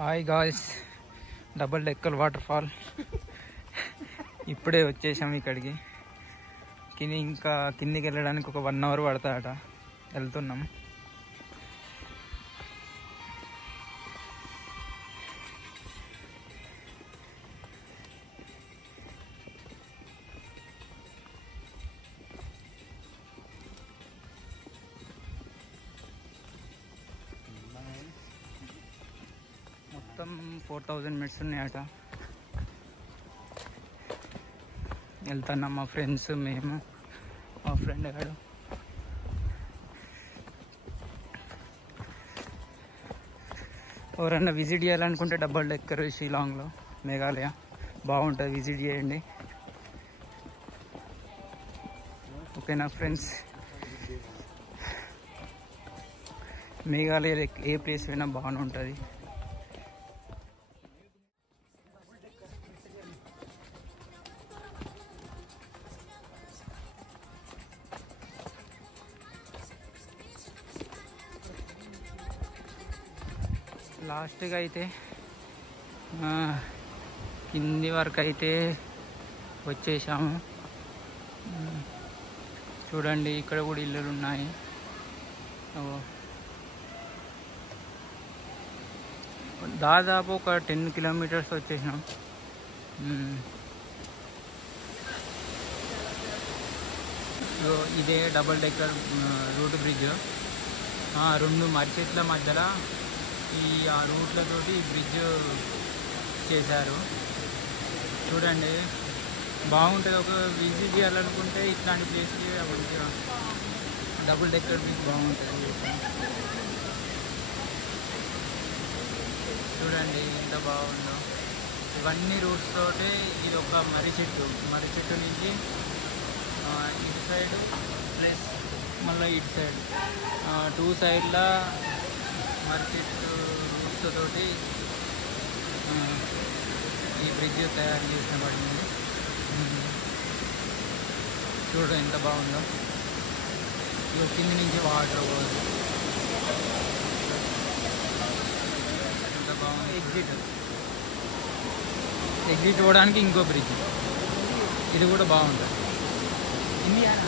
Hi guys, double decker water fall ఇప్పుడే వచ్చేసాం ఇక్కడికి. ఇంకా కిందికి వెళ్ళడానికి ఒక 1 అవర్ పడతాడట. వెళ్తున్నాం. మొత్తం 4000 మినిట్స్ ఉన్నాయట. వెళ్తున్నాం మా ఫ్రెండ్స్, మేము, మా ఫ్రెండ్ గాడు. ఎవరన్నా విజిట్ చేయాలనుకుంటే డబుల్ డెక్కర్ షిలాంగ్లో, మేఘాలయ బాగుంటుంది, విజిట్ చేయండి. ఓకేనా ఫ్రెండ్స్? మేఘాలయ ఏ ప్లేస్ అయినా బాగానే ఉంటుంది. లాస్ట్గా అయితే కింది వరకు అయితే వచ్చేసాము. చూడండి, ఇక్కడ కూడా ఇల్లులు ఉన్నాయి. దాదాపు ఒక 10 కిలోమీటర్స్ వచ్చేసినాం. ఇదే డబుల్ డెక్కర్ రూట్ బ్రిడ్జ్. 2 మర్చెట్ల మధ్యలో ఆ రూట్లతోటి బ్రిడ్జ్ చేశారు. చూడండి, బాగుంటుంది. ఒక విజిట్ చేయాలనుకుంటే ఇట్లాంటి ప్లేస్కి మంచిగా డబుల్ డెక్కర్ బ్రిడ్జ్ బాగుంటుంది. చూడండి ఎంత బాగుందో. ఇవన్నీ రూట్స్ తోటి ఇది ఒక మర్రి చెట్టు నుంచి ఇటు సైడ్ ప్లస్ మళ్ళీ ఇటు సైడ్ 2 సైడ్ల మర్రి చెట్టు రూట్స్ తోటి ఈ బ్రిడ్జ్ తయారు చేసినబడింది. చూడు ఎంత బాగుందో. కింది నుంచి వాటర్ పోదు, ఎంత బాగుంది. ఎగ్జిట్ పోవడానికి ఇంకో బ్రిడ్జ్, ఇది కూడా బాగుంటుంది. ఇండియానా